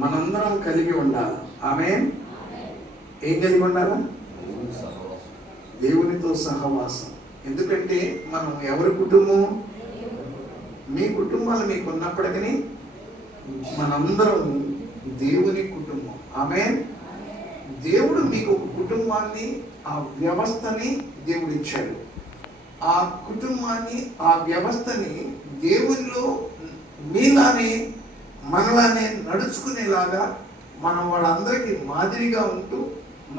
మనందరం కలిగి ఉండాలి. ఆమేన్. ఏం కలిగి ఉండాలా? దేవునితో సహవాసం. ఎందుకంటే మనం ఎవరి కుటుంబం? మీ కుటుంబాలు మీకు ఉన్నప్పటికీ మనందరం దేవుని కుటుంబం. ఆమేన్. దేవుడు మీకు ఒక కుటుంబాన్ని, ఆ వ్యవస్థని దేవుడు ఇచ్చాడు. ఆ కుటుంబాన్ని, ఆ వ్యవస్థని దేవునిలో మీలానే మనలానే నడుచుకునేలాగా మనం వాళ్ళందరికీ మాదిరిగా ఉంటూ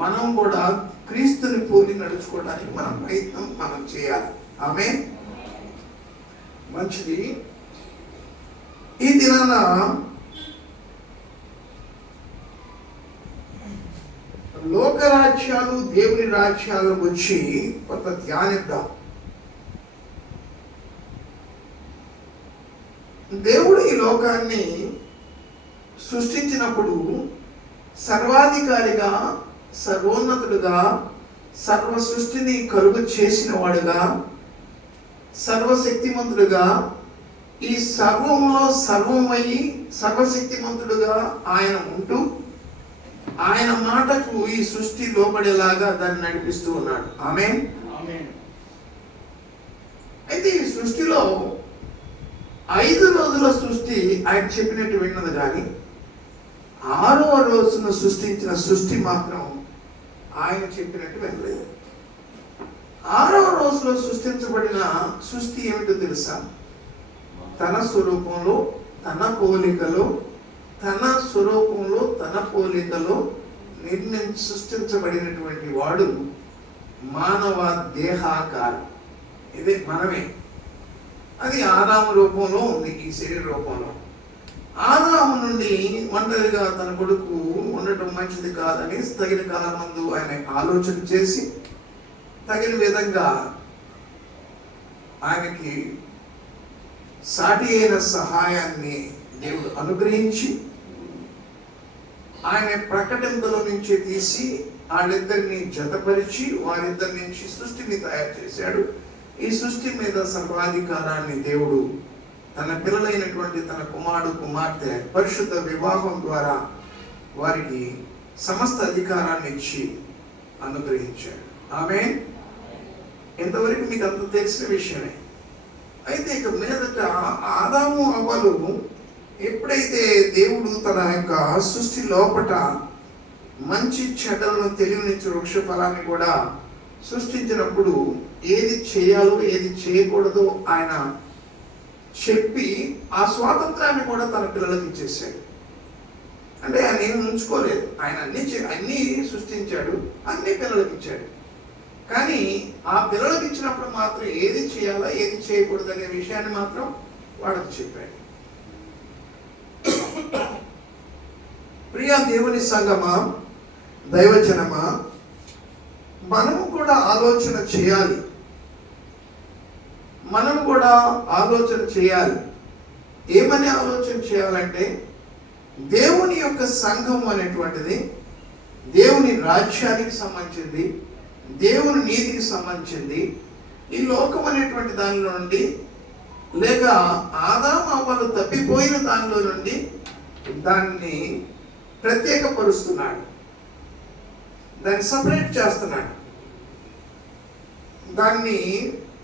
మనం కూడా క్రీస్తుని పోలి నడుచుకోవడానికి మనం ప్రయత్నం చేయాలి. ఆమేన్. మంచిది. ఈ దినాన లోకరాజ్యాలు దేవుని రాజ్యాలు వచ్చి కొంత ధ్యానిద్దాం. దేవుడు ఈ లోకాన్ని సృష్టించినప్పుడు సర్వాధికారిగా, సర్వోన్నతుడుగా, సర్వ సృష్టిని కలుగు చేసిన వాడుగా, సర్వశక్తిమంతుడుగా, ఈ సర్వంలో సర్వమయ్యి సర్వశక్తిమంతుడుగా ఆయన ఉంటూ ఆయన మాటకు ఈ సృష్టి లోబడేలాగా దాన్ని నడిపిస్తూ ఉన్నాడు. ఆమేన్. అయితే ఈ సృష్టిలో 5 రోజుల సృష్టి ఆయన చెప్పినట్టు విన్నది, కానీ 6వ రోజున సృష్టించిన సృష్టి మాత్రం ఆయన చెప్పినట్టు వినలేదు. 6వ రోజులో సృష్టించబడిన సృష్టి ఏమిటో తెలుసా? తన స్వరూపంలో, తన పోలికలో, తన స్వరూపంలో, తన పోలికలో సృష్టించబడినటువంటి వాడు మానవ దేహాకారం. ఇదే మనమే. అది ఆదాము రూపంలో ఉంది, ఈ శరీర రూపంలో. ఆదాము నుండి ఒంటరిగా తన కొడుకు ఉండటం మంచిది కాదని తగిన కాలం ముందు ఆయన ఆలోచన చేసి తగిన విధంగా ఆయనకి సాటి అయిన సహాయాన్ని దేవుడు అనుగ్రహించి ఆయన ప్రకటింపులో నుంచి తీసి వాళ్ళిద్దరిని జతపరిచి వారిద్దరి నుంచి సృష్టిని తయారు చేశాడు. ఈ సృష్టి మీద సర్వాధికారాన్ని దేవుడు తన పిల్లలైనటువంటి తన కుమారుడు, కుమార్తె పరిశుద్ధ వివాహం ద్వారా వారికి సమస్త అధికారాన్ని ఇచ్చి అనుగ్రహించాడు. ఆమేన్. ఇంతవరకు మీకు అంత తెలిసిన విషయమే. అయితే ఇక మీదట ఆదాము అవ్వలు ఎప్పుడైతే దేవుడు తన యొక్క సృష్టి లోపట మంచి చెడ్డలను తెలియనిచ్చే వృక్ష ఫలాన్ని కూడా సృష్టించినప్పుడు ఏది చేయాలో ఏది చేయకూడదో ఆయన చెప్పి ఆ స్వాతంత్రాన్ని కూడా తన పిల్లలకి ఇచ్చేసాడు. అంటే ఆయన ఏమి ఉంచుకోలేదు. ఆయన అన్నీ సృష్టించాడు, అన్ని పిల్లలకి ఇచ్చాడు. కానీ ఆ పిల్లలకి ఇచ్చినప్పుడు మాత్రం ఏది చేయాలా ఏది చేయకూడదు అనే విషయాన్ని మాత్రం వాళ్ళకి చెప్పాడు. ప్రియ దేవుని సంగమా, దైవజనమా, మనము కూడా ఆలోచన చేయాలి. మనం కూడా ఆలోచన చేయాలి. ఏమని ఆలోచన చేయాలంటే, దేవుని యొక్క సంఘం అనేటువంటిది దేవుని రాజ్యానికి సంబంధించింది, దేవుని నీతికి సంబంధించింది. ఈ లోకం అనేటువంటి దానిలో నుండి, లేక ఆదాము అవ్వలు తప్పిపోయిన దానిలో నుండి దాన్ని ప్రత్యేకపరుస్తున్నాడు, దాన్ని సపరేట్ చేస్తున్నాడు. దాన్ని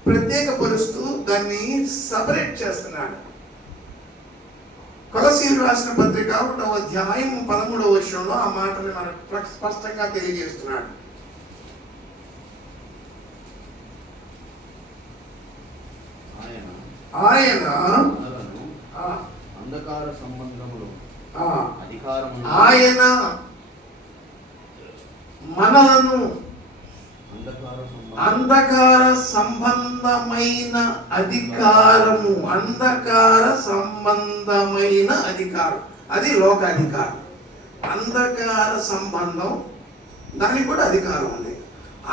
ప్రత్యేకపరుస్తూ దాన్ని సపరేట్ చేస్తున్నాడు. కొలసీలు రాసిన పత్రిక 1వ అధ్యాయం 13వ వచనంలో ఆ మాటని మనకు స్పష్టంగా తెలియజేస్తున్నాడు. ఆయన అంధకార సంబంధములు ఆయన మనలను అంధకార సంబంధమైన అధికారము, అంధకార సంబంధమైన అధికారం, అది లోకాధికారం. అంధకార సంబంధం, దానికి కూడా అధికారం ఉంది.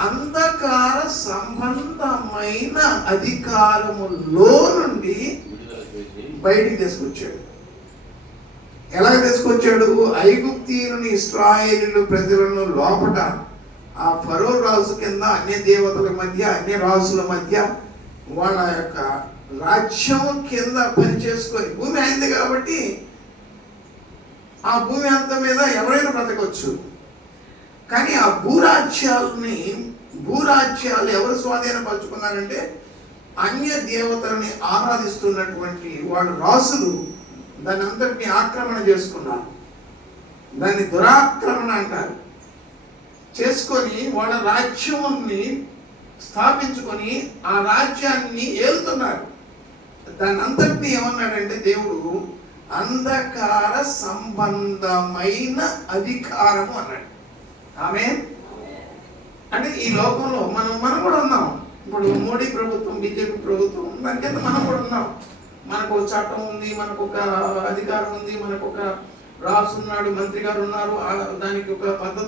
అంధకార సంబంధమైన అధికారములో నుండి బయటికి తీసుకొచ్చాడు. ఎలా తీసుకొచ్చాడు? ఐగుప్తీయుని ఇశ్రాయేలు ప్రజలను లోపట ఆ ఫరో రాజు కింద అన్య దేవతల మధ్య, అన్య రాజుల మధ్య వాళ్ళ యొక్క రాజ్యం కింద పనిచేసుకొని, భూమి అయింది కాబట్టి ఆ భూమి అంతా మీద ఎవరైనా బ్రతకొచ్చు. కానీ ఆ భూరాజ్యాలు ఎవరు స్వాధీనపరుచుకున్నారంటే అన్య దేవతలని ఆరాధిస్తున్నటువంటి వాళ్ళు రాసులు దాన్ని అంతటిని ఆక్రమణ చేసుకున్నారు. దాన్ని దురాక్రమణ అంటారు. చేసుకొని వాళ్ళ రాజ్యాన్ని స్థాపించుకొని ఆ రాజ్యాన్ని ఏలుతున్నారు. దాని అంతటిని ఏమన్నాడంటే దేవుడు అంధకార సంబంధమైన అధికారము అన్నాడు. ఆమేన్. అంటే ఈ లోకంలో మనం కూడా ఉన్నాం. ఇప్పుడు మోడీ ప్రభుత్వం, బీజేపీ ప్రభుత్వం, దానికైతే మనం కూడా ఉన్నాం. మనకు ఒక చట్టం ఉంది, మనకు ఒక అధికారం ఉంది, మనకు ఒక రాసు ఉన్నాడు, మంత్రి గారు ఉన్నారు, దానికి ఒక పద్ధతి